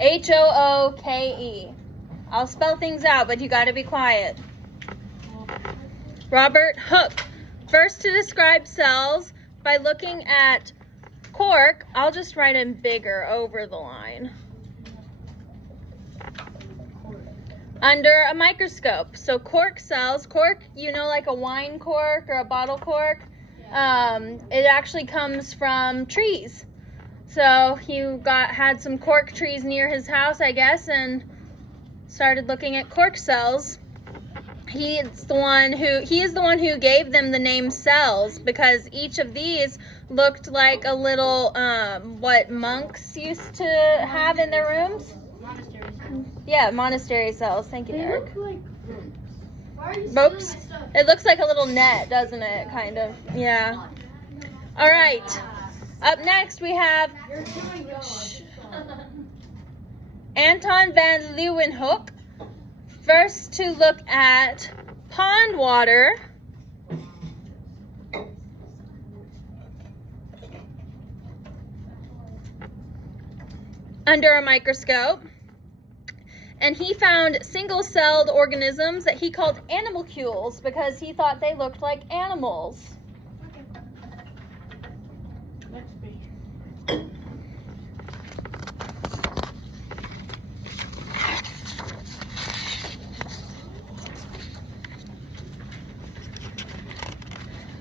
H-O-O-K-E. I'll spell things out, but you gotta be quiet. Robert Hooke. First to describe cells by looking at cork. I'll just write in bigger over the line. Under a microscope. So cork cells, cork, you know, like a wine cork or a bottle cork, it actually comes from trees. So he had some cork trees near his house, I guess, and started looking at cork cells. He is the one who gave them the name cells, because each of these looked like a little what monks used to have in their rooms. Yeah, monastery cells. Thank you, Eric. They look like ropes. Why are you Ropes? stealing my stuff? It looks like a little net, doesn't it? Kind of. Yeah. All right. Up next, we have You're doing God. Anton van Leeuwenhoek. First to look at pond water. Under a microscope. And he found single-celled organisms that he called animalcules because he thought they looked like animals. Next page.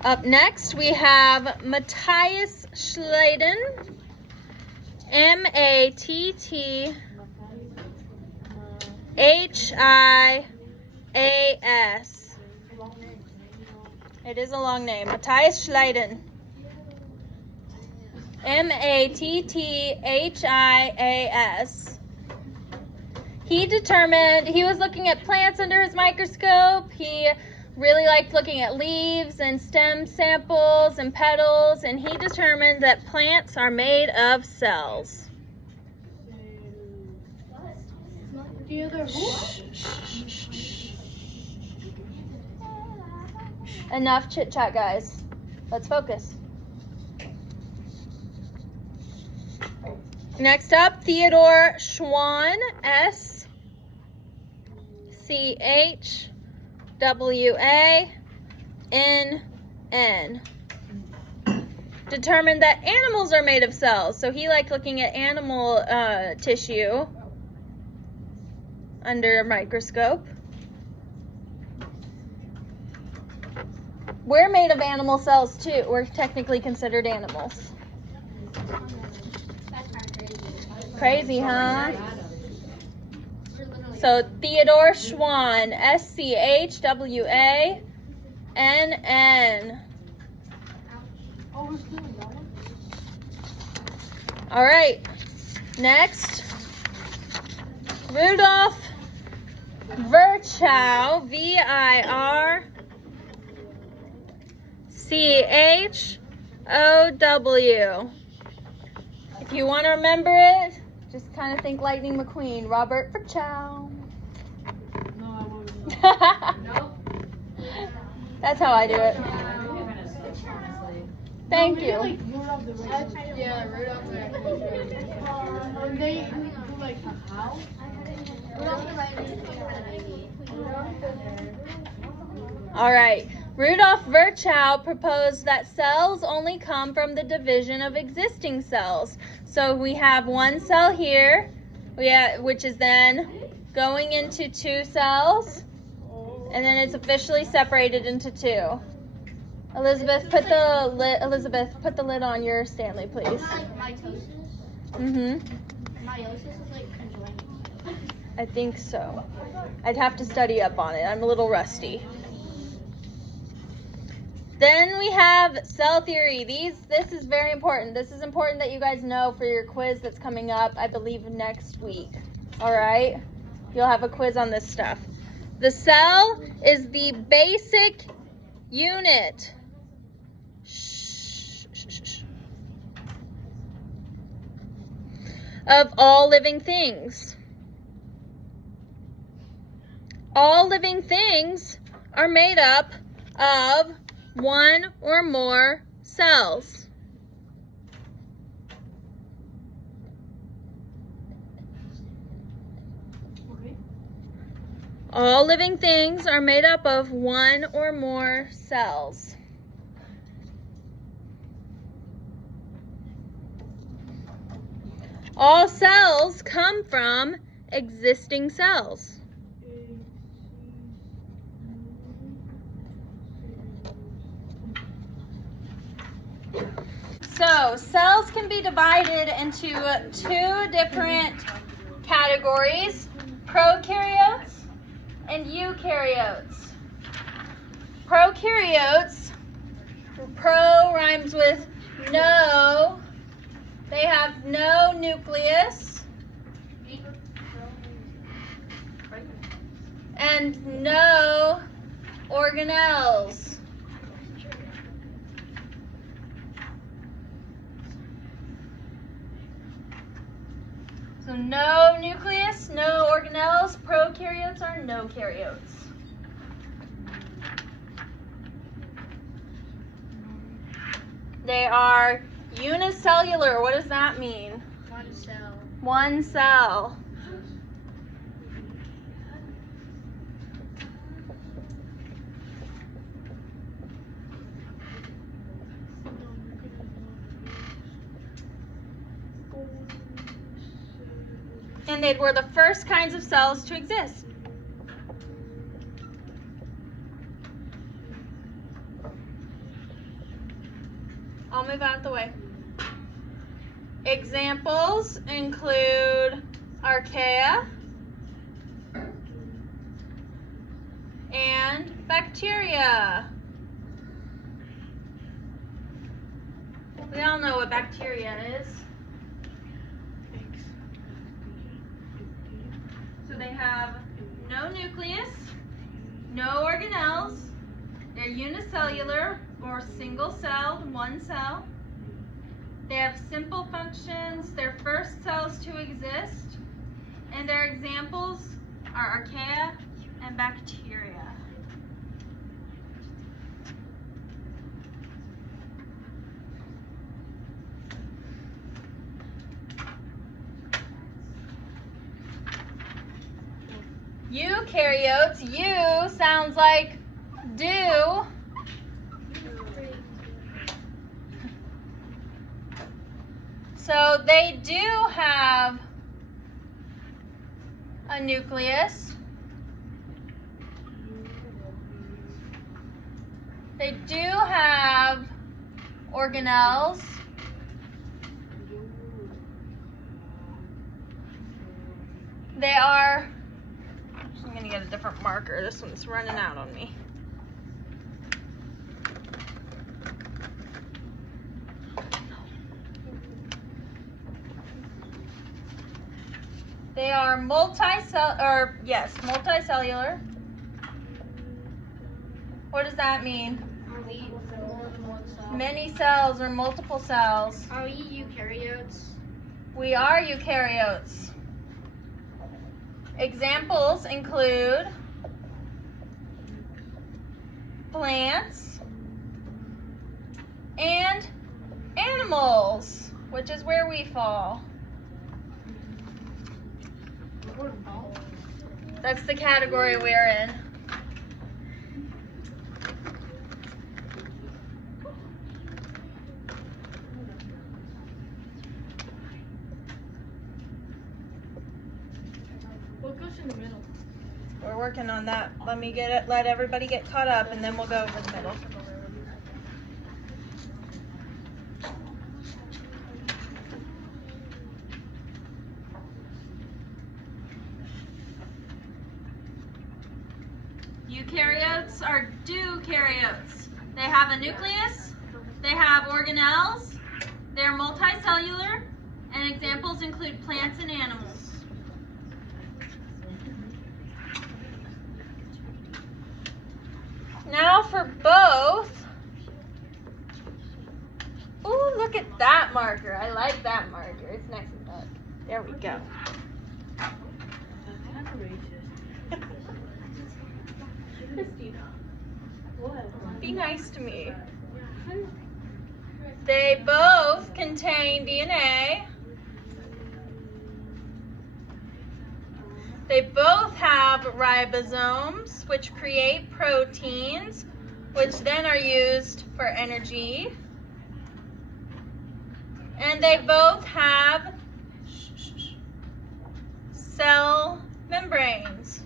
Up next, we have Matthias Schleiden. M-A-T-T-H-I-A-S. It is a long name. Matthias Schleiden. M-A-T-T-H-I-A-S. He was looking at plants under his microscope. He really liked looking at leaves and stem samples and petals, and he determined that plants are made of cells. The other who? Enough chit chat, guys. Let's focus. Next up, Theodore Schwann, S-C-H-W-A-N-N. Determined that animals are made of cells. So he liked looking at animal tissue under a microscope. We're made of animal cells too. We're technically considered animals. Crazy, huh? So Theodore Schwann, S-C-H-W-A-N-N. Oh, we're still in that one? All right. Next, Rudolf Virchow, V-I-R-C-H-O-W. If you want to remember it, just kind of think Lightning McQueen, Robert Virchow. No, I won't. That's how I do it. Thank you. Like Rudolph the Red. Yeah, Rudolph the Red. And they do like a how? Rudolph the Red. All right. Rudolf Virchow proposed that cells only come from the division of existing cells. So we have one cell here, which is then going into two cells, and then it's officially separated into two. Elizabeth, put the lid on your Stanley, please. Like mitosis? Mm-hmm. Meiosis is like conjoining. I think so. I'd have to study up on it. I'm a little rusty. Then we have cell theory. This is very important. This is important that you guys know for your quiz that's coming up, I believe, next week. All right? You'll have a quiz on this stuff. The cell is the basic unit of all living things. All living things are made up of one or more cells. All living things are made up of one or more cells. All cells come from existing cells. So, cells can be divided into two different categories, prokaryotes and eukaryotes. Prokaryotes, pro rhymes with no. They have no nucleus and no organelles. So no nucleus, no organelles. Prokaryotes are nokaryotes. They are unicellular. What does that mean? One cell. One cell. And they were the first kinds of cells to exist. I'll move out of the way. Examples include archaea and bacteria. We all know what bacteria is. So they have no nucleus, no organelles, they're unicellular or single-celled, one cell. They have simple functions, they're first cells to exist, and their examples are archaea and bacteria. Eukaryotes, U sounds like do. So they do have a nucleus. They do have organelles. They are, I'm gonna get a different marker. This one's running out on me. They are multicellular. What does that mean? Are we multiple cells? Many cells or multiple cells. Are we eukaryotes? We are eukaryotes. Examples include plants and animals, which is where we fall. That's the category we're in. What goes in the middle? We're working on that. Let everybody get caught up, and then we'll go over the middle. Eukaryotes are eukaryotes. They have a nucleus, they have organelles, they're multicellular, and examples include plants and animals. Now for both. Ooh, look at that marker. I like that marker. It's nice and dark. There we go. Be nice to me. They both contain DNA. They both have ribosomes, which create proteins, which then are used for energy. And they both have cell membranes.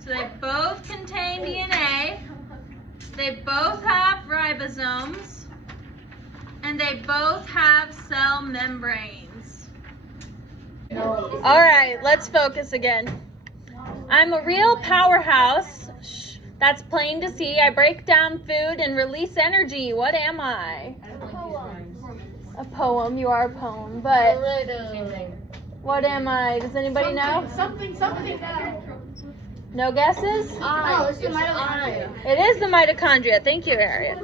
So they both contain DNA, they both have ribosomes, and they both have cell membranes. All right, let's focus again. I'm a real powerhouse. That's plain to see. I break down food and release energy. What am I? A poem. You are a poem, but what am I? Does anybody know? Something. No guesses? Oh, it's the mitochondria. It is the mitochondria. Thank you, Harriet.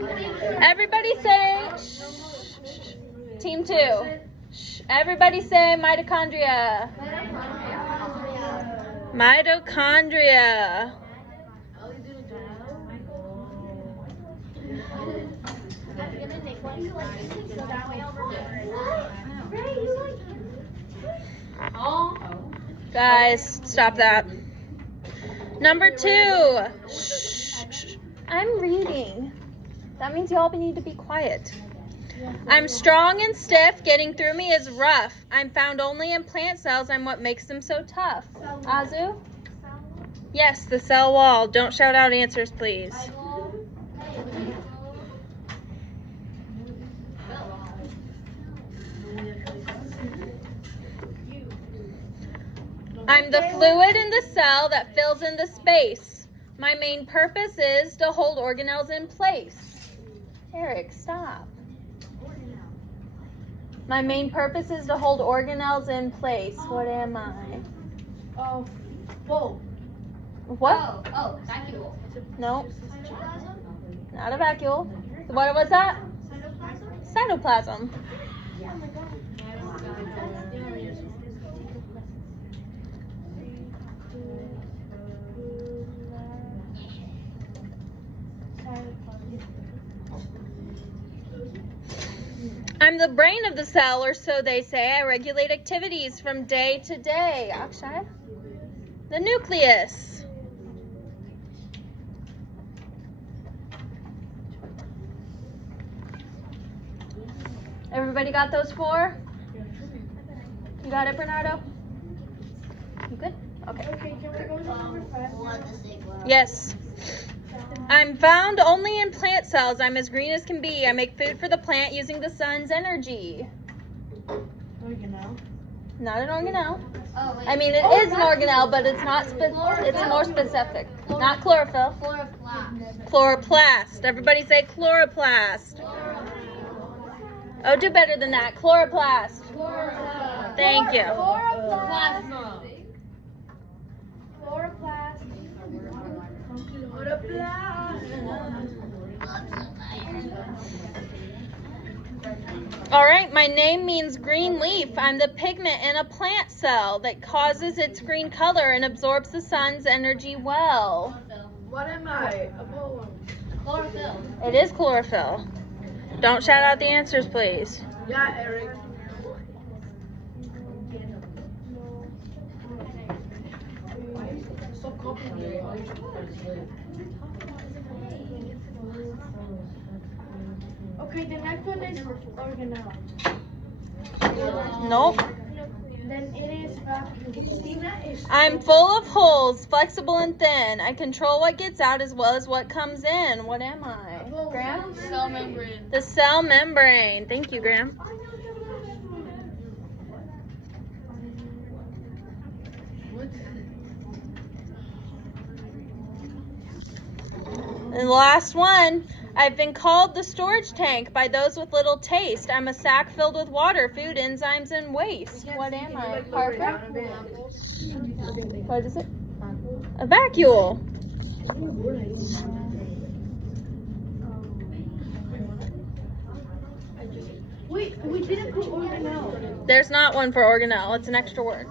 Everybody say, shh. Team 2. Shh. Everybody say mitochondria. Mitochondria. Guys, stop that. Number 2. Shh. I'm reading. That means y'all need to be quiet. I'm strong and stiff. Getting through me is rough. I'm found only in plant cells. I'm what makes them so tough. Azu? Yes, the cell wall. Don't shout out answers, please. I'm the fluid in the cell that fills in the space. My main purpose is to hold organelles in place. Eric, stop. My main purpose is to hold organelles in place. What am I? Oh, whoa. What? Oh, vacuole. No. Not a vacuole. What was that? Cytoplasm. I'm the brain of the cell, or so they say. I regulate activities from day to day. Akshay? The nucleus. Everybody got those 4? You got it, Bernardo? You good? Okay. Okay, can we go to number 5? Yes. I'm found only in plant cells. I'm as green as can be. I make food for the plant using the sun's energy. Organelle. Not an organelle. Oh, wait. I mean, it is an organelle, but it's not. It's more specific. Not chlorophyll. Chloroplast. Chloroplast. Everybody say chloroplast. Oh, do better than that. Chloroplast. Thank you. Plasma. Chloroplast. All right, my name means green leaf. I'm the pigment in a plant cell that causes its green color and absorbs the sun's energy well. What am I? A poem. Chlorophyll. It is chlorophyll. Don't shout out the answers, please. Yeah, Eric. Stop copying me. Okay, the next one is organelle. Nope. Then it is vacuole. I'm full of holes, flexible and thin. I control what gets out as well as what comes in. What am I? Graham? Cell membrane. The cell membrane. Thank you, Graham. And the last one. I've been called the storage tank by those with little taste. I'm a sack filled with water, food, enzymes, and waste. What am I? Harper? What is it? A vacuole. Wait, we didn't put organelle. There's not one for organelle. It's an extra word.